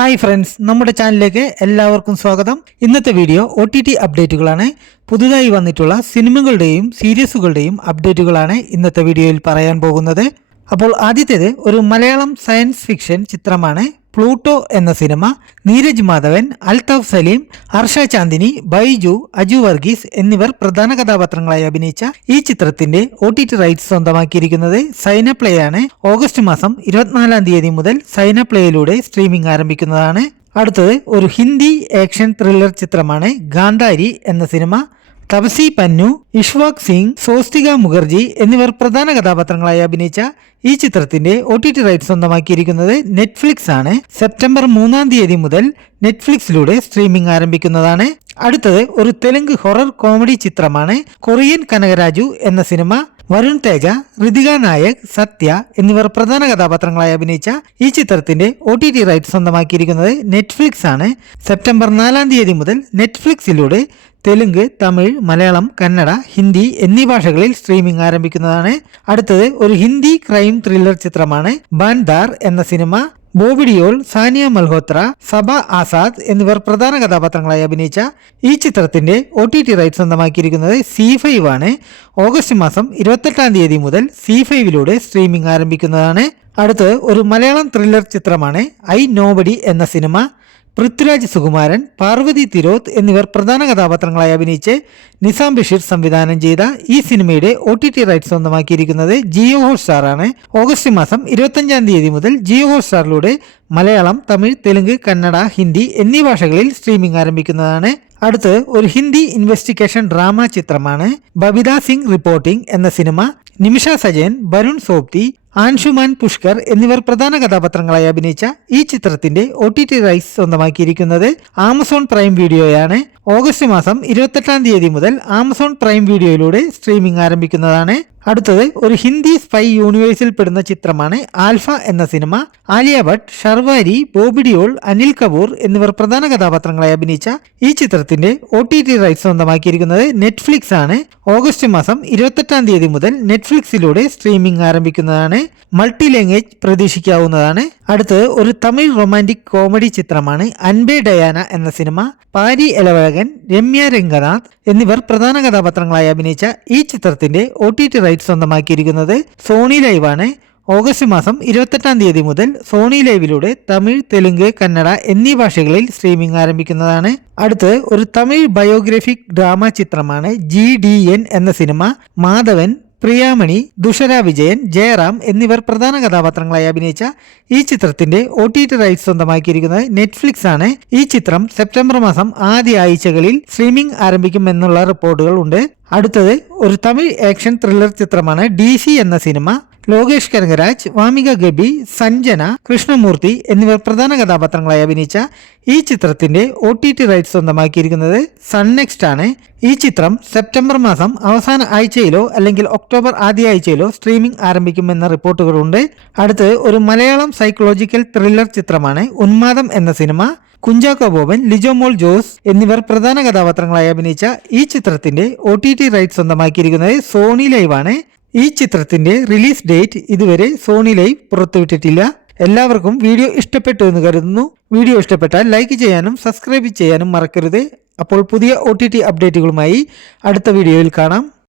Hi friends, നമ്മുടെ ചാനലിലേക്ക് എല്ലാവർക്കും സ്വാഗതം. ഇന്നത്തെ വീഡിയോ OTT അപ്ഡേറ്റുകളാണ്. പുതുതായി വന്നിട്ടുള്ള സിനിമകളുടെയും സീരീസുകളുടെയും അപ്ഡേറ്റുകളാണ് ഇന്നത്തെ വീഡിയോയിൽ പറയാൻ പോകുന്നത്. അപ്പോൾ ആദ്യത്തേത് ഒരു മലയാളം സയൻസ് ഫിക്ഷൻ ചിത്രമാണ് പ്ലൂട്ടോ എന്ന സിനിമ. നീരജ് മാധവൻ, അൽതാഫ് സലീം, ഹർഷ ചാന്ദിനി, ബൈജു, അജു വർഗീസ് എന്നിവർ പ്രധാന കഥാപാത്രങ്ങളായി അഭിനയിച്ച ഈ ചിത്രത്തിന്റെ OTT റൈറ്റ്സ് സ്വന്തമാക്കിയിരിക്കുന്നത് സൈനപ്ലേ ആണ്. ഓഗസ്റ്റ് മാസം 24-ാം തീയതി മുതൽ സൈനപ്ലേയിലൂടെ സ്ട്രീമിംഗ് ആരംഭിക്കുന്നതാണ്. അടുത്തത് ഒരു ഹിന്ദി ആക്ഷൻ ത്രില്ലർ ചിത്രമാണ് ഗാന്ധാരി എന്ന സിനിമ. തപസി പന്നു, ഇഷ്വാക് സിംഗ്, സ്വസ്തിക മുഖർജി എന്നിവർ പ്രധാന കഥാപാത്രങ്ങളായി അഭിനയിച്ച ഈ ചിത്രത്തിന്റെ OTT റൈറ്റ് സ്വന്തമാക്കിയിരിക്കുന്നത് നെറ്റ്ഫ്ലിക്സ് ആണ്. സെപ്റ്റംബർ 3-ാം തീയതി മുതൽ നെറ്റ്ഫ്ലിക്സിലൂടെ സ്ട്രീമിംഗ് ആരംഭിക്കുന്നതാണ്. അടുത്തത് ഒരു തെലുങ്ക് ഹൊറർ കോമഡി ചിത്രമാണ് കൊറിയൻ കനകരാജു എന്ന സിനിമ. വരുൺ തേജ, ഋതിക നായക്, സത്യ എന്നിവർ പ്രധാന കഥാപാത്രങ്ങളായി അഭിനയിച്ച ഈ ചിത്രത്തിന്റെ OTT റൈറ്റ് സ്വന്തമാക്കിയിരിക്കുന്നത് നെറ്റ്ഫ്ലിക്സ് ആണ്. സെപ്റ്റംബർ 4-ാം തീയതി മുതൽ നെറ്റ്ഫ്ലിക്സിലൂടെ തെലുങ്ക്, തമിഴ്, മലയാളം, കന്നഡ, ഹിന്ദി എന്നീ ഭാഷകളിൽ സ്ട്രീമിംഗ് ആരംഭിക്കുന്നതാണ്. അടുത്തത് ഒരു ഹിന്ദി ക്രൈം ത്രില്ലർ ചിത്രമാണ് ബാൻദാർ എന്ന സിനിമ. ബോബി ഡിയോൾ, സാനിയ മൽഹോത്ര, സബ ആസാദ് എന്നിവർ പ്രധാന കഥാപാത്രങ്ങളായി അഭിനയിച്ച ഈ ചിത്രത്തിന്റെ OTT റൈറ്റ് സ്വന്തമാക്കിയിരിക്കുന്നത് C5 ആണ്. ഓഗസ്റ്റ് മാസം 28-ാം തീയതി മുതൽ C5ലൂടെ സ്ട്രീമിംഗ് ആരംഭിക്കുന്നതാണ്. അടുത്ത് ഒരു മലയാളം ത്രില്ലർ ചിത്രമാണ് ഐ നോബഡി എന്ന സിനിമ. പൃഥ്വിരാജ് സുകുമാരൻ, പാർവതി തിരോത്ത് എന്നിവർ പ്രധാന കഥാപാത്രങ്ങളായി അഭിനയിച്ച് നിസാം ബഷീർ സംവിധാനം ചെയ്ത ഈ സിനിമയുടെ OTT റൈറ്റ് സ്വന്തമാക്കിയിരിക്കുന്നത് ജിയോ ഹോട്ട്സ്റ്റാർ ആണ്. ഓഗസ്റ്റ് മാസം 25-ാം തീയതി മുതൽ ജിയോ ഹോട്ട്സ്റ്റാറിലൂടെ മലയാളം, തമിഴ്, തെലുങ്ക്, കന്നഡ, ഹിന്ദി എന്നീ ഭാഷകളിൽ സ്ട്രീമിംഗ് ആരംഭിക്കുന്നതാണ്. അടുത്ത് ഒരു ഹിന്ദി ഇൻവെസ്റ്റിഗേഷൻ ഡ്രാമ ചിത്രമാണ് ബബിത സിംഗ് റിപ്പോർട്ടിംഗ് എന്ന സിനിമ. നിമിഷ സജയൻ, വരുൺ സോപ്തി, ആൻഷുമാൻ പുഷ്കർ എന്നിവർ പ്രധാന കഥാപാത്രങ്ങളായി അഭിനയിച്ച ഈ ചിത്രത്തിന്റെ OTT റൈറ്റ്സ് സ്വന്തമാക്കിയിരിക്കുന്നത് ആമസോൺ പ്രൈം വീഡിയോയാണ്. ഓഗസ്റ്റ് മാസം 28-ാം തീയതി മുതൽ ആമസോൺ പ്രൈം വീഡിയോയിലൂടെ സ്ട്രീമിംഗ് ആരംഭിക്കുന്നതാണ്. അടുത്തത് ഒരു ഹിന്ദി സ്പൈ യൂണിവേഴ്സിൽ പെടുന്ന ചിത്രമാണ് ആൽഫ എന്ന സിനിമ. ആലിയ ഭട്ട്, ഷർവാരി, ബോബി ഡിയോൾ, അനിൽ കപൂർ എന്നിവർ പ്രധാന കഥാപാത്രങ്ങളായി അഭിനയിച്ച ഈ ചിത്രത്തിന്റെ OTT റൈറ്റ്സ് സ്വന്തമാക്കിയിരിക്കുന്നത് നെറ്റ്ഫ്ലിക്സ് ആണ്. ഓഗസ്റ്റ് മാസം 28-ാം തീയതി മുതൽ നെറ്റ്ഫ്ലിക്സിലൂടെ സ്ട്രീമിംഗ് ആരംഭിക്കുന്നതാണ്. മൾട്ടി ലാംഗ്വേജ് പ്രതീക്ഷിക്കാവുന്നതാണ്. അടുത്തത് ഒരു തമിഴ് റൊമാൻറ്റിക് കോമഡി ചിത്രമാണ് അൻപേ ഡയാന എന്ന സിനിമ. പാരി എലവഴകൻ, രമ്യ രംഗനാഥ് എന്നിവർ പ്രധാന കഥാപാത്രങ്ങളായി അഭിനയിച്ച ഈ ചിത്രത്തിന്റെ OTT റൈറ്റ് സ്വന്തമാക്കിയിരിക്കുന്നത് സോണി ലൈവ് ആണ്. ഓഗസ്റ്റ് മാസം 28-ാം തീയതി മുതൽ സോണി ലൈവിലൂടെ തമിഴ്, തെലുങ്ക്, കന്നഡ എന്നീ ഭാഷകളിൽ സ്ട്രീമിംഗ് ആരംഭിക്കുന്നതാണ്. അടുത്ത് ഒരു തമിഴ് ബയോഗ്രഫിക് ഡ്രാമ ചിത്രമാണ് GDN എന്ന സിനിമ. മാധവൻ, പ്രിയാമണി, ദുഷര വിജയൻ, ജയറാം എന്നിവർ പ്രധാന കഥാപാത്രങ്ങളായി അഭിനയിച്ച ഈ ചിത്രത്തിന്റെ OTT റൈറ്റ്സ് സ്വന്തമാക്കിയിരിക്കുന്നത് നെറ്റ്ഫ്ലിക്സ് ആണ്. ഈ ചിത്രം സെപ്റ്റംബർ മാസം ആദ്യ ആഴ്ചകളിൽ സ്ട്രീമിംഗ് ആരംഭിക്കുമെന്നുള്ള റിപ്പോർട്ടുകൾ ഉണ്ട്. അടുത്തത് ഒരു തമിഴ് ആക്ഷൻ ത്രില്ലർ ചിത്രമാണ് DC എന്ന സിനിമ. ലോകേഷ് കനകരാജ്, വാമിക ഗബി, സഞ്ജന, കൃഷ്ണമൂർത്തി എന്നിവർ പ്രധാന കഥാപാത്രങ്ങളായി അഭിനയിച്ച ഈ ചിത്രത്തിന്റെ OTT റൈറ്റ്സ് സ്വന്തമാക്കിയിരിക്കുന്നത് സൺനെക്സ്റ്റ് ആണ്. ഈ ചിത്രം സെപ്റ്റംബർ മാസം അവസാന ആഴ്ചയിലോ അല്ലെങ്കിൽ ഒക്ടോബർ ആദ്യ ആഴ്ചയിലോ സ്ട്രീമിംഗ് ആരംഭിക്കുമെന്ന റിപ്പോർട്ടുകളുണ്ട്. അടുത്ത് ഒരു മലയാളം സൈക്കോളജിക്കൽ ത്രില്ലർ ചിത്രമാണ് ഉന്മാദം എന്ന സിനിമ. കുഞ്ചാക്കോ ബോബൻ, ലിജോമോൾ ജോസ് എന്നിവർ പ്രധാന കഥാപാത്രങ്ങളായി അഭിനയിച്ച ഈ ചിത്രത്തിന്റെ OTT റൈറ്റ് സ്വന്തമാക്കിയിരിക്കുന്നത് സോണി ലൈവ് ആണ്. ഈ ചിത്രത്തിന്റെ റിലീസ് ഡേറ്റ് ഇതുവരെ സോണി ലൈവ് പുറത്തുവിട്ടിട്ടില്ല. എല്ലാവർക്കും വീഡിയോ ഇഷ്ടപ്പെട്ടു എന്ന് കരുതുന്നു. വീഡിയോ ഇഷ്ടപ്പെട്ടാൽ ലൈക്ക് ചെയ്യാനും സബ്സ്ക്രൈബ് ചെയ്യാനും മറക്കരുത്. അപ്പോൾ പുതിയ OTT അപ്ഡേറ്റുകളുമായി അടുത്ത വീഡിയോയിൽ കാണാം.